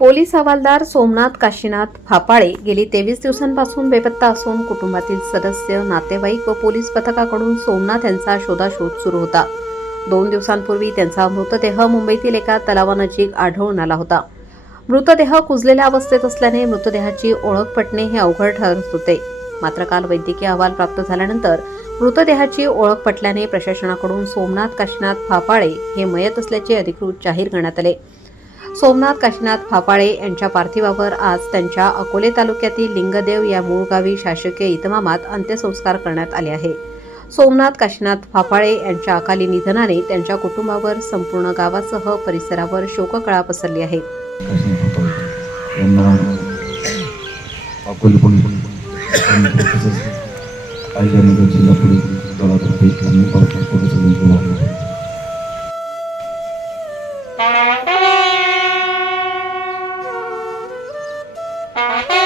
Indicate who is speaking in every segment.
Speaker 1: Police हवालदार सोमनाथ काशीनाथ फापाळे गेली तेवीस दिवसांपासून बेपत्ता असून कुटुंबातील सदस्य नातेवाईक व पोलीस पथकाकडून सोमनाथ यांचा शोधाशोध सुरू होता. दोन दिवसांपूर्वी त्यांचा मृतदेह मुंबईतील एका तलावानजीक आढळून आला होता. मृतदेह कुजलेल्या अवस्थेत असल्याने मृतदेहाची ओळख पटणे हे अवघड ठरत होते. मात्र काल वैद्यकीय अहवाल प्राप्त झाल्यानंतर मृतदेहाची ओळख पटल्याने प्रशासनाकडून सोमनाथ काशीनाथ फापाळे हे मयत असल्याचे अधिकृत जाहीर करण्यात आले. सोमनाथ काशीनाथ फापाळे यांच्या पार्थिवावर आज त्यांच्या अकोले तालुक्यातील लिंगदेव या मूळ गावी शासकीय इतमामात अंत्यसंस्कार करण्यात आले आहे सोमनाथ काशीनाथ फापाळे यांच्या अकाली निधनाने त्यांच्या कुटुंबावर संपूर्ण गावासह परिसरावर शोककळा पसरली आहे.
Speaker 2: Bye.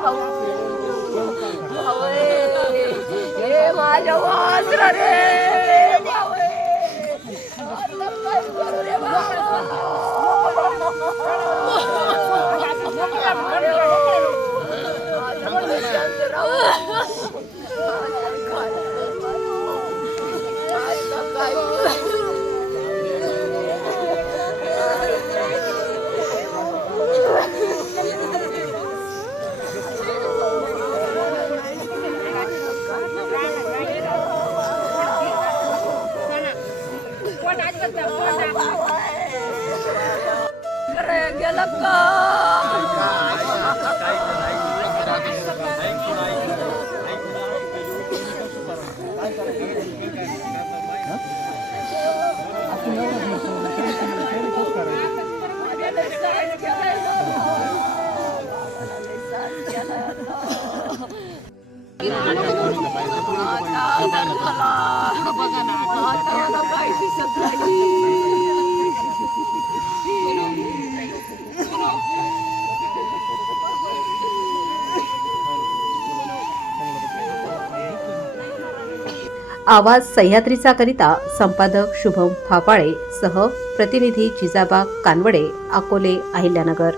Speaker 2: भाऊ ये माझ्या वासर रे Keren, galak ko!
Speaker 1: आवाज सह्याद्रीचा करिता संपादक शुभम फापाळे सह प्रतिनिधी जिजाबा कानवडे अकोले अहिल्यानगर.